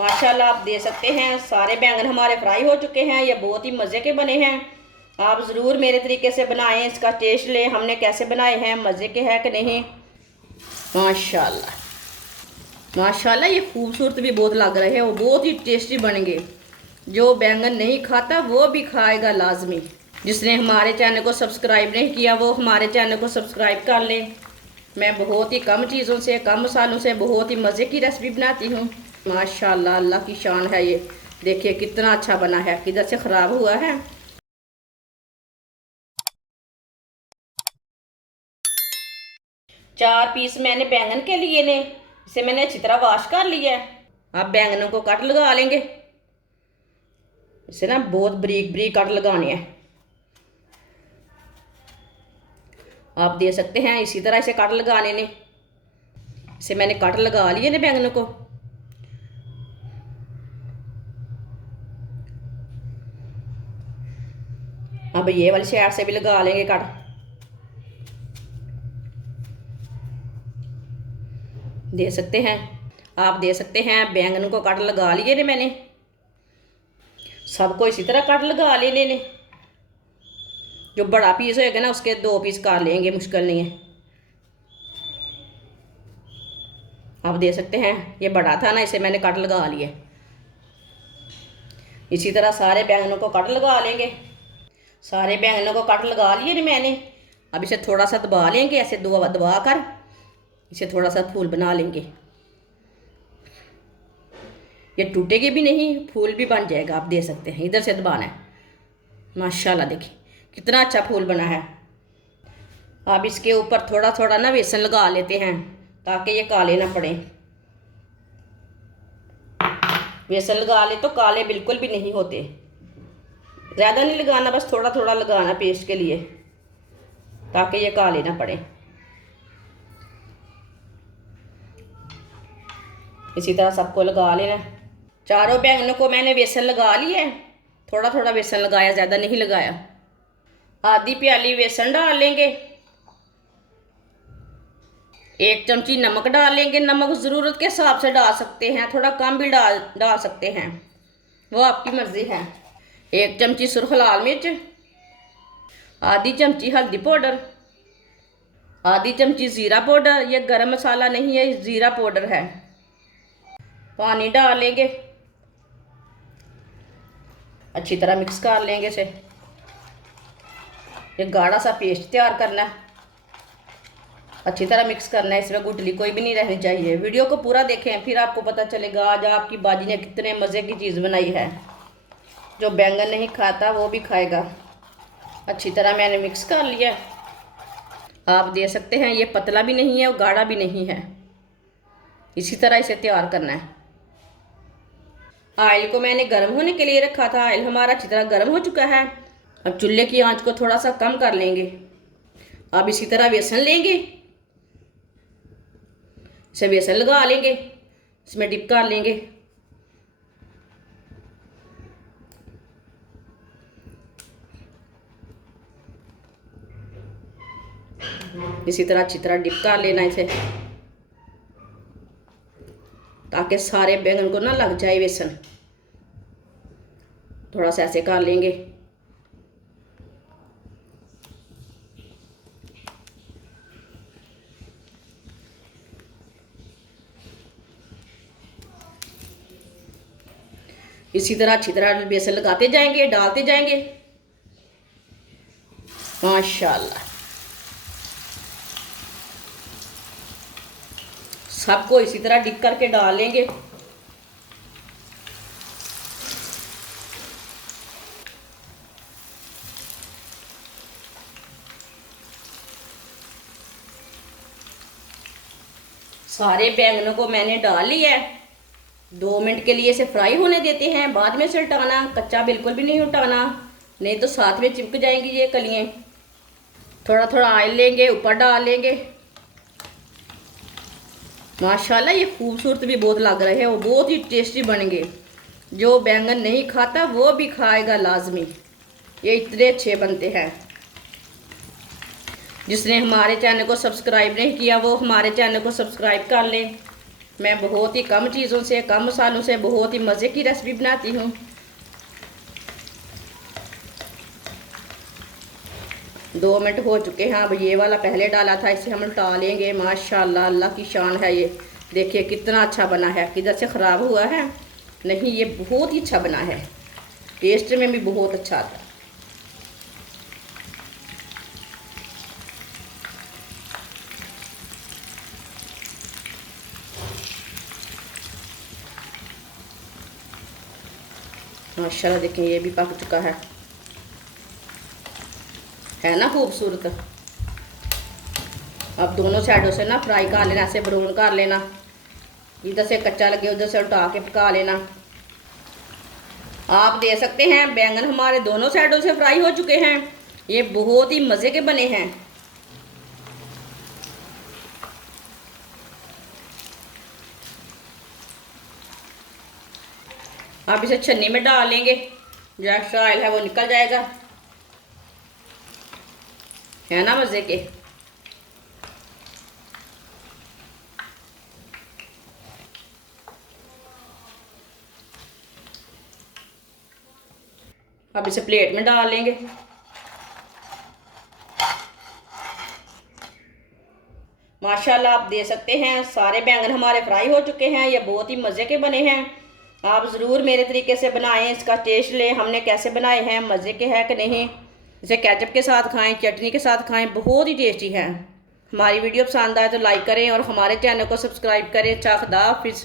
माशाल्लाह आप दे सकते हैं सारे बैंगन हमारे फ्राई हो चुके हैं। ये बहुत ही मज़े के बने हैं। आप ज़रूर मेरे तरीके से बनाएं, इसका टेस्ट लें हमने कैसे बनाए हैं, मज़े के हैं कि नहीं। माशाल्लाह माशाल्लाह ये खूबसूरत भी बहुत लग रहे हैं, वो बहुत ही टेस्टी बनेंगे। जो बैंगन नहीं खाता वो भी खाएगा लाजमी। जिसने हमारे चैनल को सब्सक्राइब नहीं किया वो हमारे चैनल को सब्सक्राइब कर ले। मैं बहुत ही कम चीज़ों से, कम मसालों से बहुत ही मज़े की रेसिपी बनाती हूँ। माशाल्लाह अल्लाह की शान है। ये देखिए कितना अच्छा बना है, किधर से ख़राब हुआ है। 4 पीस मैंने बैंगन के लिए ने, इसे मैंने अच्छी तरह वॉश कर लिया है। अब बैंगनों को कट लगा लेंगे। इसे ना बहुत बारीक बारीक कट लगाने हैं। आप दे सकते हैं इसी तरह इसे कट लगाने ने। इसे मैंने कट लगा लिए ने बैंगनों को। अब ये वाली साइड से भी लगा लेंगे कट। दे सकते हैं, आप दे सकते हैं। बैंगनों को कट लगा लिए ने मैंने। सबको इसी तरह कट लगा लेने ने। जो बड़ा पीस होएगा ना उसके 2 पीस कर लेंगे, मुश्किल नहीं है। आप दे सकते हैं ये बड़ा था ना, इसे मैंने कट लगा लिया। इसी तरह सारे बैंगनों को कट लगा लेंगे। सारे बैंगनों को कट लगा लिए ने मैंने। अब इसे थोड़ा सा दबा लेंगे, ऐसे दबा कर इसे थोड़ा सा फूल बना लेंगे। ये टूटेगी भी नहीं, फूल भी बन जाएगा। आप दे सकते हैं, इधर से दबाना है। माशाल्लाह देखिए कितना अच्छा फूल बना है। अब इसके ऊपर थोड़ा थोड़ा ना बेसन लगा लेते हैं ताकि ये काले ना पड़े। बेसन लगा ले तो काले बिल्कुल भी नहीं होते। ज़्यादा नहीं लगाना, बस थोड़ा थोड़ा लगाना पेस्ट के लिए ताकि ये काले ना पड़े। इसी तरह सबको लगा लेना। चारों बैंगनों को मैंने बेसन लगा लिया है। थोड़ा थोड़ा बेसन लगाया, ज़्यादा नहीं लगाया। आधी प्याली बेसन डाल लेंगे। 1 चमची नमक डाल लेंगे। नमक ज़रूरत के हिसाब से डाल सकते हैं, थोड़ा कम भी डाल सकते हैं, वो आपकी मर्ज़ी है। 1 चमची सुरख लाल मिर्च, आधी चमची हल्दी पाउडर, आधी चमची ज़ीरा पाउडर। ये गरम मसाला नहीं है, ज़ीरा पाउडर है। पानी डाल लेंगे, अच्छी तरह मिक्स कर लेंगे इसे। ये गाढ़ा सा पेस्ट तैयार करना है, अच्छी तरह मिक्स करना है। इसमें गुठली कोई भी नहीं रहनी चाहिए। वीडियो को पूरा देखें फिर आपको पता चलेगा आज आपकी बाजी ने कितने मज़े की चीज़ बनाई है। जो बैंगन नहीं खाता वो भी खाएगा। अच्छी तरह मैंने मिक्स कर लिया। आप दे सकते हैं ये पतला भी नहीं है और गाढ़ा भी नहीं है। इसी तरह इसे तैयार करना है। ऑयल को मैंने गर्म होने के लिए रखा था। ऑयल हमारा अच्छी तरह गर्म हो चुका है। अब चूल्हे की आंच को थोड़ा सा कम कर लेंगे। अब इसी तरह बेसन लेंगे, इसे बेसन लगा लेंगे, इसमें डिप कर लेंगे। इसी तरह अच्छी तरह डिप कर लेना इसे ताकि सारे बैंगन को ना लग जाए बेसन। थोड़ा सा ऐसे कर लेंगे। इसी तरह अच्छी तरह बेसन लगाते जाएंगे, डालते जाएंगे। माशाल्लाह सबको इसी तरह डिप करके डाल लेंगे। सारे बैंगनों को मैंने डाल लिया है। 2 मिनट के लिए इसे फ्राई होने देते हैं, बाद में इसे उठाना। कच्चा बिल्कुल भी नहीं उठाना, नहीं तो साथ में चिपक जाएंगी ये कलियाँ। थोड़ा थोड़ा ऑयल लेंगे, ऊपर डाल लेंगे। माशाल्लाह ये खूबसूरत भी बहुत लग रहे हैं, वो बहुत ही टेस्टी बनेंगे। जो बैंगन नहीं खाता वो भी खाएगा लाजमी। ये इतने अच्छे बनते हैं। जिसने हमारे चैनल को सब्सक्राइब नहीं किया वो हमारे चैनल को सब्सक्राइब कर लें। मैं बहुत ही कम चीज़ों से, कम मसालों से बहुत ही मज़े की रेसिपी बनाती हूँ। 2 मिनट हो चुके हैं। अब ये वाला पहले डाला था, इसे हम उल्टा लेंगे। माशाल्लाह, अल्लाह की शान है ये। देखिए कितना अच्छा बना है, किधर से ख़राब हुआ है नहीं, ये बहुत ही अच्छा बना है, टेस्ट में भी बहुत अच्छा आता है। माशाल्लाह देखिए ये भी पक चुका है ना खूबसूरत। अब दोनों साइडों से ना फ्राई कर लेना, ऐसे ब्राउन कर लेना। इधर से कच्चा लगे उधर से उल्टा के पका लेना। आप दे सकते हैं बैंगन हमारे दोनों साइडों से फ्राई हो चुके हैं। ये बहुत ही मज़े के बने हैं। आप इसे छन्नी में डाल लेंगे, जो एक्स्ट्रा ऑयल है वो निकल जाएगा। है ना मज़े के। अब इसे प्लेट में डाल लेंगे। माशाल्लाह आप दे सकते हैं, सारे बैंगन हमारे फ्राई हो चुके हैं। ये बहुत ही मज़े के बने हैं। आप ज़रूर मेरे तरीके से बनाएं, इसका टेस्ट लें हमने कैसे बनाए हैं, मज़े के हैं कि नहीं। इसे केचप के साथ खाएं, चटनी के साथ खाएं, बहुत ही टेस्टी है। हमारी वीडियो पसंद आए तो लाइक करें और हमारे चैनल को सब्सक्राइब करें। खुदा हाफिज़।